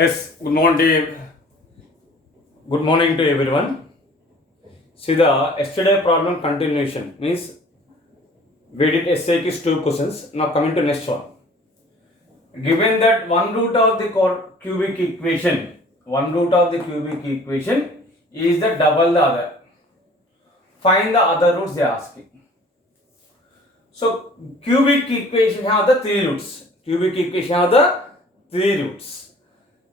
Yes, good morning to everyone. See the yesterday problem continuation means we did SAQ's two questions. Now coming to next one. Given that one root of the cubic equation is the double the other. Find the other roots they are asking. So cubic equation have the three roots.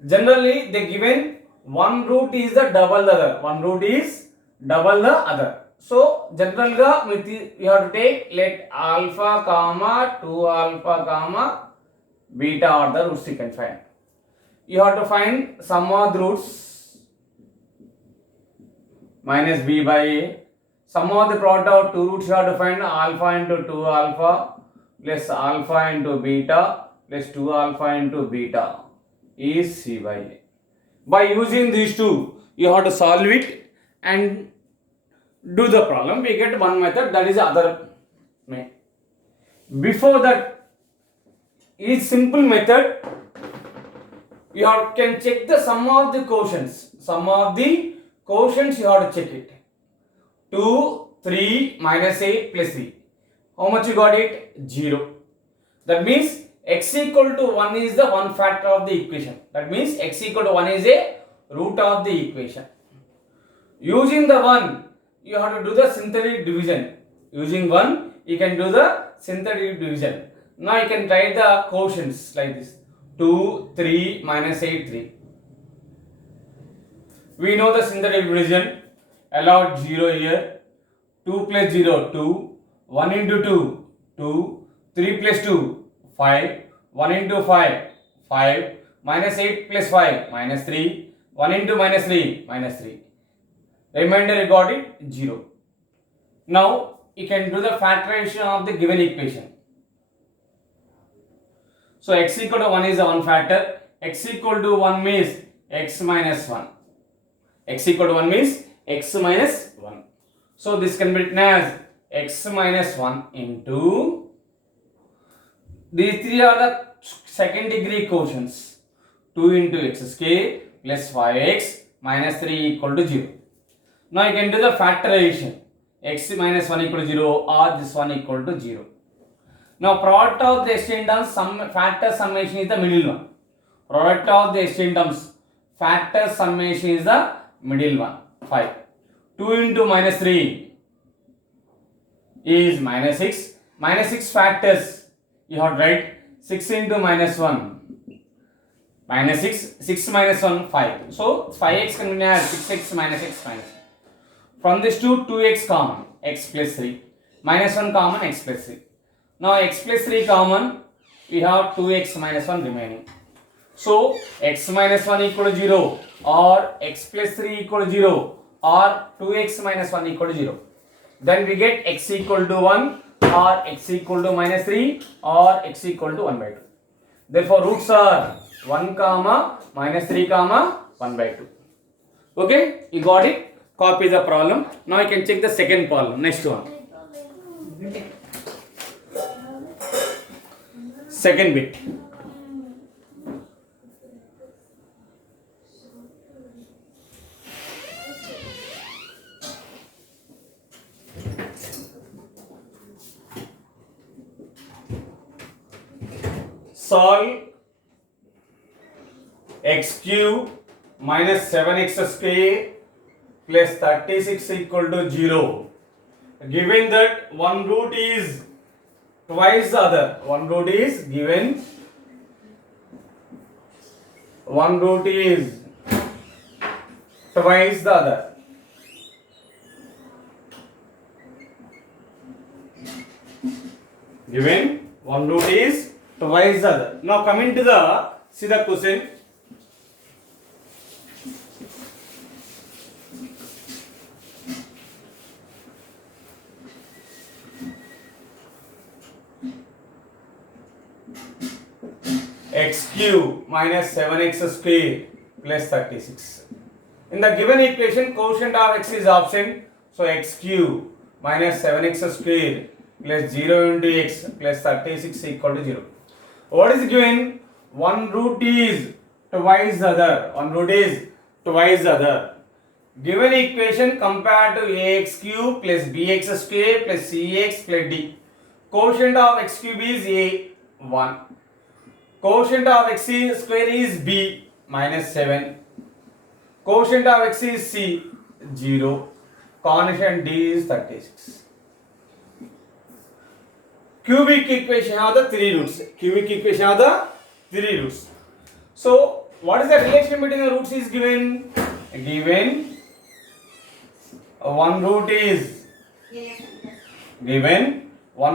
Generally they given one root is the double the other. So general ga you have to take let alpha comma 2 alpha comma beta are the roots you can find. You have to find sum of the roots minus b by a. Sum of the product of two roots you have to find alpha into 2 alpha plus alpha into beta plus 2 alpha into beta is c by a. By using these two, you have to solve it and do the problem. We get one method, that is other. Before that, is simple method. You can check the sum of the quotients. You have to check it. 2, 3, minus 8 plus 3. How much you got it? 0. That means x equal to 1 is the one factor of the equation. That means x equal to 1 is a root of the equation. Using the 1, you have to do the synthetic division. Using 1, you can do the synthetic division. Now you can write the quotients like this. 2, 3, minus 8, 3. We know the synthetic division. Allowed 0 here. 2 plus 0, 2. 1 into 2, 2. 3 plus 2, 5. 1 into 5, 5. Minus 8 plus 5, minus 3. 1 into minus 3, minus 3. Remainder you got it, 0. Now, you can do the factorization of the given equation. So, x equal to 1 is the one factor. X equal to 1 means x minus 1. X equal to 1 means x minus 1. So, this can be written as x minus 1 into, these three are the second degree quotients. 2 into x square plus 5x minus 3 equal to 0. Now you can do the factorization. X minus 1 equal to 0 or this one equal to 0. Now product of the exchange terms, factor summation is the middle one. Product of the exchange terms, factor summation is the middle one. 5. 2 into minus 3 is minus 6. Minus 6 factors, you have to write 6 into minus 1. Minus 6, 6 minus 1, 5. So 5x can be as 6x minus x minus. From this 2x common, x plus 3. Minus 1 common, x plus 3. Now x plus 3 common, we have 2x minus 1 remaining. So x minus 1 equal to 0 or x plus 3 equal to 0 or 2x minus 1 equal to 0. Then we get x equal to 1 or x equal to minus 3 or x equal to 1 by 2. Therefore roots are 1 comma minus 3 comma 1 by 2. Okay, you got it? Copy the problem. Now you can check the second problem. Next one. Second bit. Solve x cube minus 7x square plus 36 equal to 0. Given that one root is twice the other. One root is given. One root is twice the other. Given one root is twice the other. Now coming to the, see the question. X cube minus 7x square plus 36. In the given equation, quotient of x is option. So x cube minus 7x square plus 0 into x plus 36 equal to 0. What is given? One root is twice the other. One root is twice the other. Given equation compared to ax cube plus bx square plus cx plus d. Quotient of x cube is a 1. Quotient of x square is b minus 7. Quotient of x is c 0. Constant d is 36. Cubic equation of the three roots. Cubic equation of the three roots. So what is the relation between the roots is given? Given one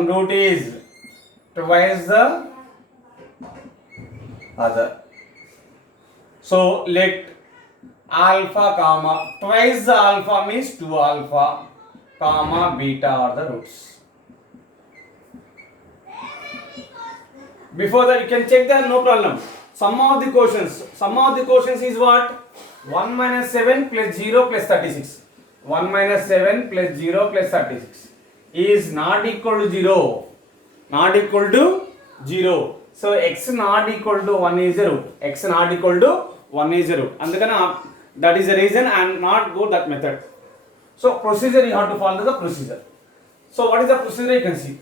root is twice the other. So let alpha comma twice the alpha means 2 alpha comma beta are the roots. Before that you can check that, no problem. Sum of the quotients is what? 1 minus 7 plus 0 plus 36. 1 minus 7 plus 0 plus 36 is not equal to 0. Not equal to 0. So x not equal to 1 is a root. X not equal to 1 is a root. And that is the reason I am not go that method. So procedure you have to follow the procedure. So what is the procedure you can see?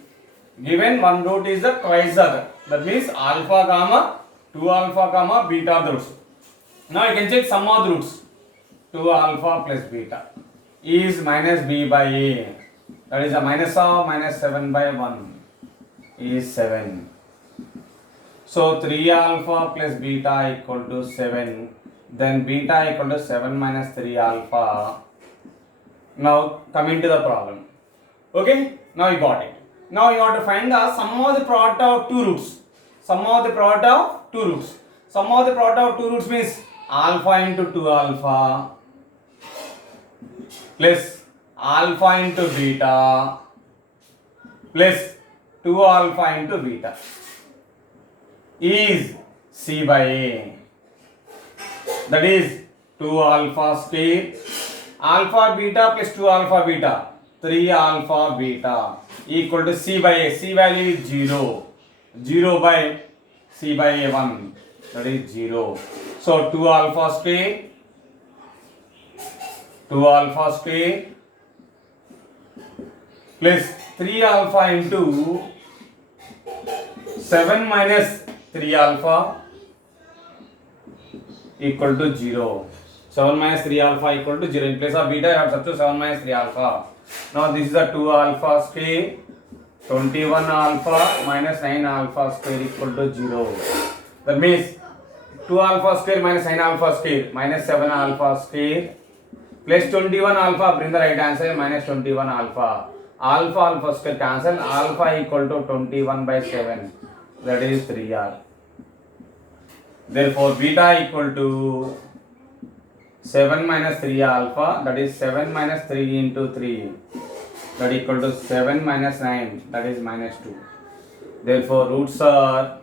Given one root is the twice the other. That means alpha comma 2 alpha comma beta are the roots. Now you can check sum of the roots. 2 alpha plus beta is minus b by a. That is a minus of minus 7 by 1 is 7. So 3 alpha plus beta equal to 7. Then beta equal to 7 minus 3 alpha. Now coming to the problem. Okay, now you got it. Now you have to find the sum of the product of two roots. Sum of the product of two roots. Sum of the product of two roots means alpha into 2 alpha plus alpha into beta plus 2 alpha into beta is c by a. That is 2 alpha square alpha beta plus 2 alpha beta 3 alpha beta equal to c by a. C value is 0. 0 by c by a 1, that is 0. So 2 alpha square plus 3 alpha into 7 minus 3 alpha equal to 0. 7 minus 3 alpha equal to 0. In place of beta, you have substitute 7 minus 3 alpha. Now this is a 2 alpha square, 21 alpha minus 9 alpha square equal to 0. That means 2 alpha square minus 9 alpha square minus 7 alpha square plus 21 alpha, bring the right answer, minus 21 alpha. Alpha square cancel, alpha equal to 21 by 7, that is 3r. Therefore beta equal to 7 minus 3 alpha, that is 7 minus 3 into 3, that equal to 7 minus 9, that is minus 2. Therefore roots are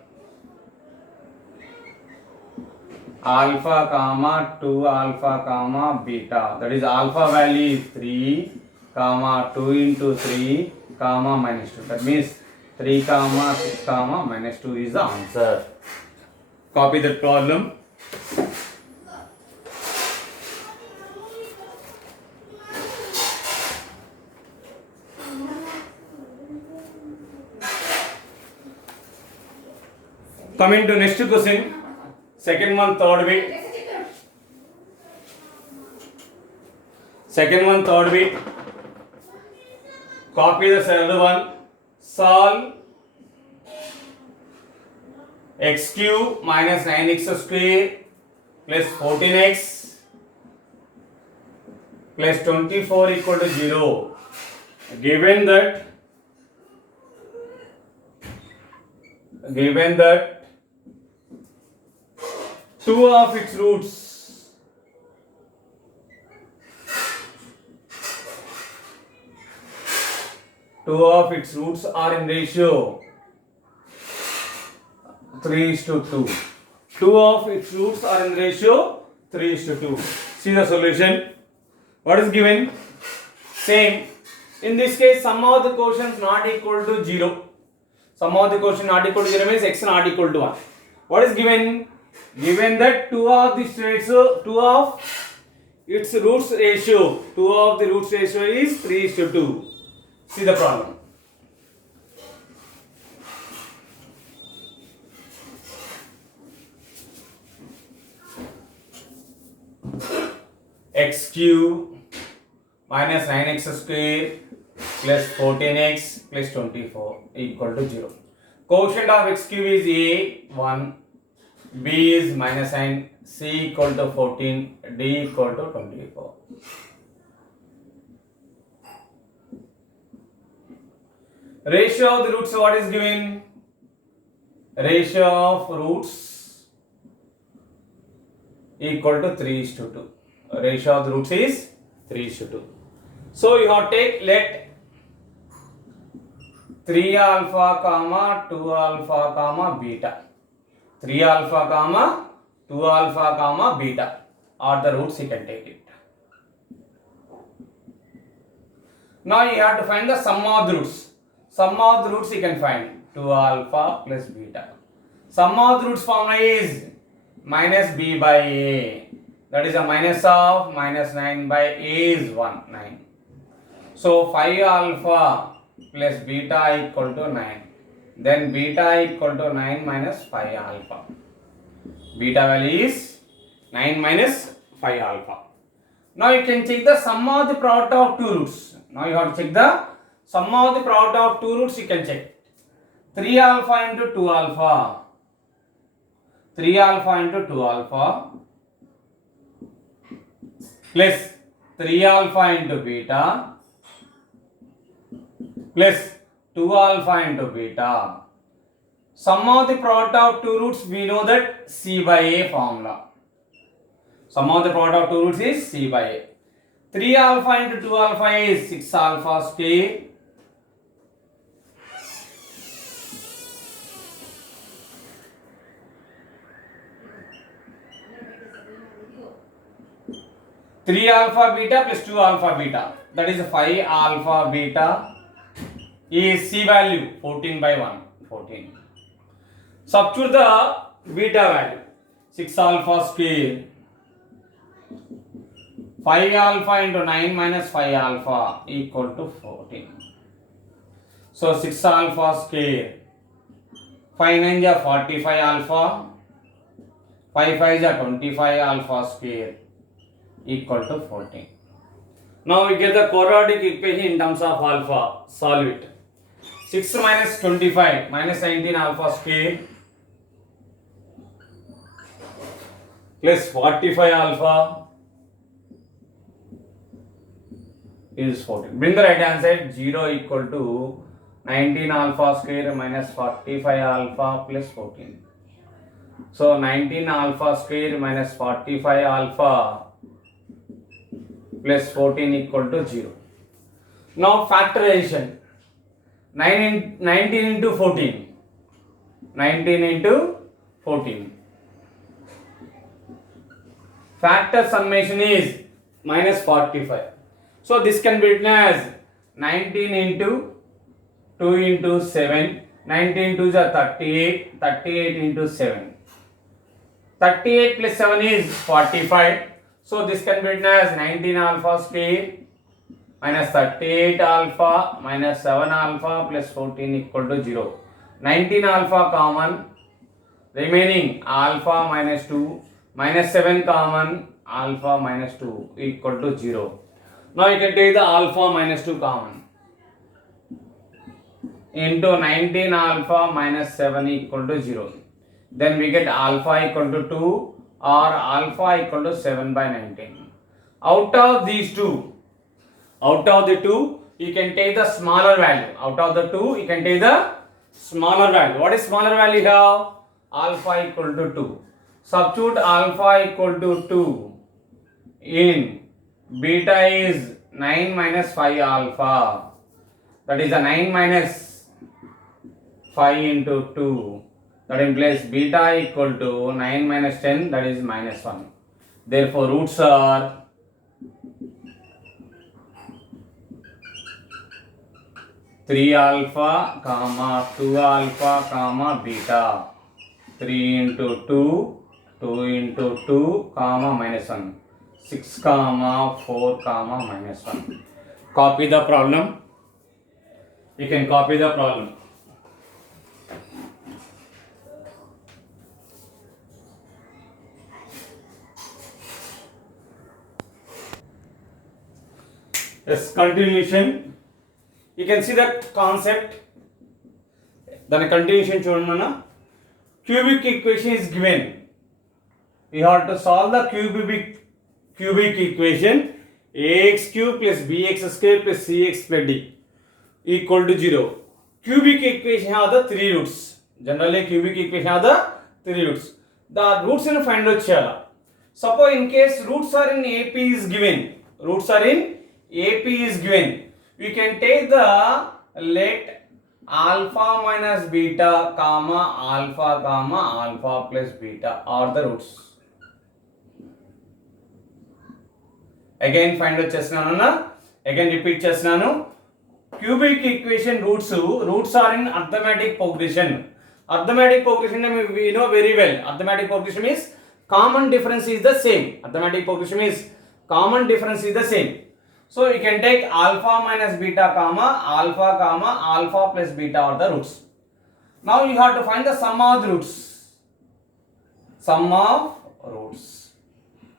alpha comma 2 alpha comma beta, that is alpha value is 3 comma 2 into 3 comma minus 2. That means 3 comma 6 comma minus 2 is the answer. Copy that problem. Coming to next question, second one third bit. Second one third bit. Copy the third one. Solve x cube minus 9x square plus 14x plus 24 equal to 0. Given that 2 of its roots are in ratio 3:2. 2 of its roots are in ratio 3:2. See the solution. What is given? Same. In this case, sum of the quotients not equal to 0. Sum of the quotient not equal to 0 means x not equal to 1. What is given? Given that two of the roots ratio, two of the roots ratio is 3:2. See the problem. X cube minus 9x square plus 14x plus 24 equal to 0. Quotient of x cube is a 1, b is minus 9, c equal to 14, d equal to 24. Ratio of the roots, what is given? Ratio of roots equal to 3:2. Ratio of the roots is 3:2. So you have to take let 3 alpha comma 2 alpha comma beta. 3 alpha comma 2 alpha comma beta are the roots, you can take it. Now you have to find the sum of the roots. Sum of the roots you can find 2 alpha plus beta. Sum of the roots formula is minus b by a. That is a minus of minus 9 by a is 1, 9. So 5 alpha plus beta equal to 9. Then beta equal to 9 minus 5 alpha. Beta value is 9 minus 5 alpha. Now you can check the sum of the product of two roots. Now you have to check the sum of the product of two roots, you can check. 3 alpha into 2 alpha. 3 alpha into 2 alpha plus 3 alpha into beta plus 2 alpha into beta. Sum of the product of two roots, we know that c by a formula. Sum of the product of two roots is c by a. 3 alpha into 2 alpha is 6 alpha square. Three alpha beta plus 2 alpha beta, that is 5 alpha beta is c value 14 by 1, 14. Substitute the beta value 6 alpha square, 5 alpha into 9 minus 5 alpha equal to 14. So 6 alpha square, 5 9 is 45 alpha, 5 5 is 25 alpha square equal to 14. Now we get the quadratic equation in terms of alpha. Solve it. 6 minus 25 minus 19 alpha square plus 45 alpha is 14. Bring the right hand side. 0 equal to 19 alpha square minus 45 alpha plus 14. So 19 alpha square minus 45 alpha plus 14 equal to 0. Now factorization. 19 into 14. 19 into 14. Factor summation is minus 45. So this can be written as 19 into 2 into 7. 19 2 is 38. 38 into 7. 38 plus 7 is 45. So this can be written as 19 alpha square minus 38 alpha minus 7 alpha plus 14 equal to 0. 19 alpha common, remaining alpha minus 2 minus 7 common, alpha minus 2 equal to 0. Now you can take the alpha minus 2 common into 19 alpha minus 7 equal to 0. Then we get alpha equal to 2 or alpha equal to 7 by 19. Out of these two, out of the two, you can take the smaller value. Out of the two, you can take the smaller value. What is smaller value here? Alpha equal to 2. Substitute alpha equal to 2 in beta is 9 minus 5 alpha. That is a 9 minus 5 into 2. That implies beta equal to 9 minus 10, that is minus 1. Therefore, roots are 3 alpha, comma 2 alpha, comma beta. 3 into 2 2 into 2 comma minus 1, 6 comma 4 comma minus 1. Copy the problem. You can copy the problem. Yes, continuation. You can see that concept. Then continuation chudana. Cubic equation is given. We have to solve the cubic equation ax cube plus bx square plus cx plus d equal to 0. Cubic equation have the three roots. Generally, cubic equation have the three roots. The roots in find out chala. Suppose in case roots are in AP is given. Roots are in AP is given. We can take the let alpha minus beta comma alpha plus beta are the roots. Again find out chesnanu. Again repeat chesnanu. Cubic equation roots are in arithmetic progression. Arithmetic progression we know very well. Arithmetic progression means common difference is the same. Arithmetic progression means common difference is the same. So you can take alpha minus beta comma alpha plus beta are the roots. Now you have to find the sum of the roots. Sum of roots.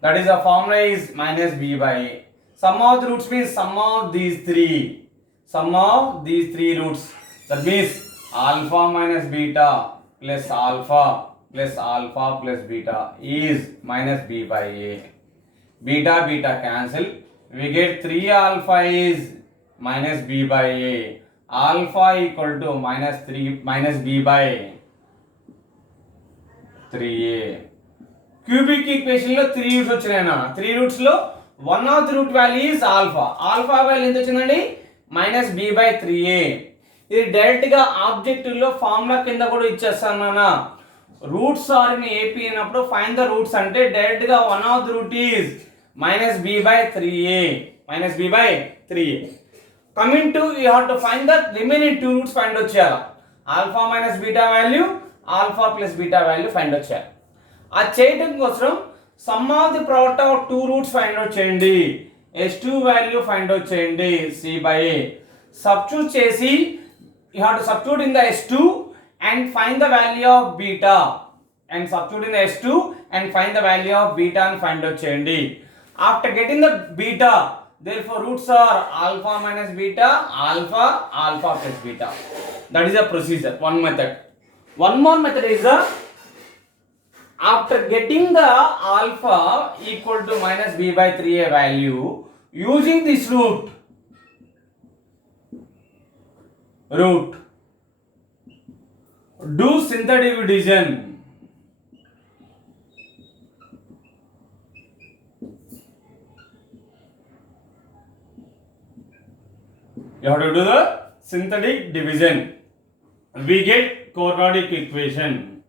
That is the formula is minus b by a. Sum of the roots means sum of these three. Sum of these three roots. That means alpha minus beta plus alpha plus beta is minus b by a. Beta cancel. We get 3 alpha is minus b by a. Alpha equal to minus b by 3a. Cubic equation lo 3 roots vachina. 3 roots lo one of the root value is alpha. Alpha value ఎంత వచ్చిందండి minus b by 3a. ఇది direct గా objective లో formula కింద కూడా ఇచ్చేస్తాను నాన్న. Roots are in AP అయినప్పుడు ఫైండ్ ద రూట్స్ అంటే డైరెక్ట్ గా one of the route is minus b by 3a. Minus b by 3a. Coming to you have to find the remaining two roots find out cheyala. Alpha minus beta value, alpha plus beta value find out cheyala. ఆ చేయడం కోసం sum of the product of two roots find out చేయండి. s2 value find out చేయండి c by a. Substitute చేసి you have to substitute in the s2 and find the value of beta. And substitute in the s2 and find the value of beta and find out చేయండి. After getting the beta, therefore roots are alpha minus beta, alpha plus beta. That is the procedure. One method. One more method is the after getting the alpha equal to minus b by 3a value, using this root, do synthetic division. You have to do the synthetic division. We get quadratic equation.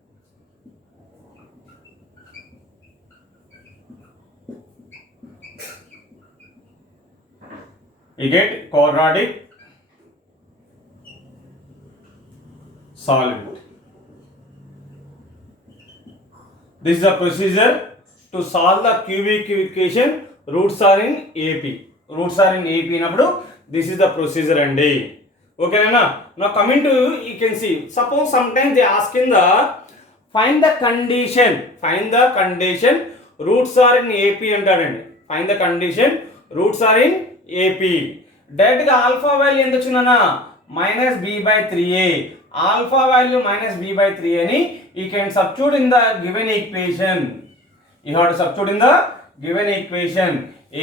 You get quadratic solid. This is the procedure to solve the cubic equation. Roots are in AP. Roots are in AP nappudu. This is the procedure and day. Okay, na? Now coming to you can see. Suppose sometimes they ask in the find the condition. Find the condition. Roots are in AP అంటారండి. Find the condition. Roots are in AP. Direct గా alpha value ఎంత వచ్చిందన్న minus b by 3a. Alpha value minus b by 3a అని you can substitute in the given equation. You have to substitute in the given equation.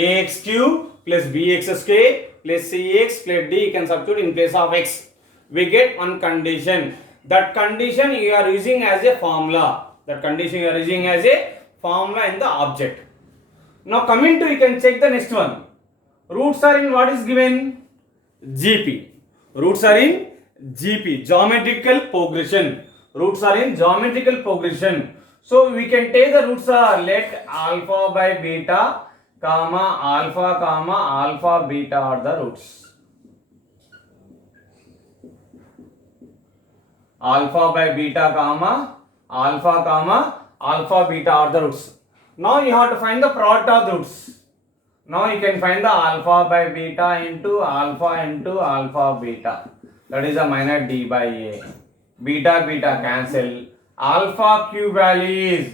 ax cube plus bx square plus cx plus d you can substitute in place of x. We get one condition. That condition you are using as a formula. That condition you are using as a formula in the object. Now coming to you can check the next one. Roots are in what is given? GP. Roots are in GP. Geometrical progression. Roots are in geometrical progression. So we can take the roots are let alpha by beta alpha beta are the roots. Alpha by beta alpha alpha, beta are the roots. Now you have to find the product of the roots. Now you can find the alpha by beta into alpha beta. That is a minus d by a. Beta beta cancel. Alpha q value is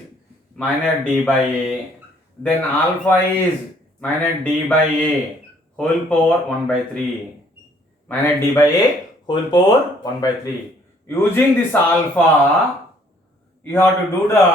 minus d by a. Then alpha is minus d by a whole power 1 by 3. Minus d by a whole power 1 by 3. Using this alpha, you have to do the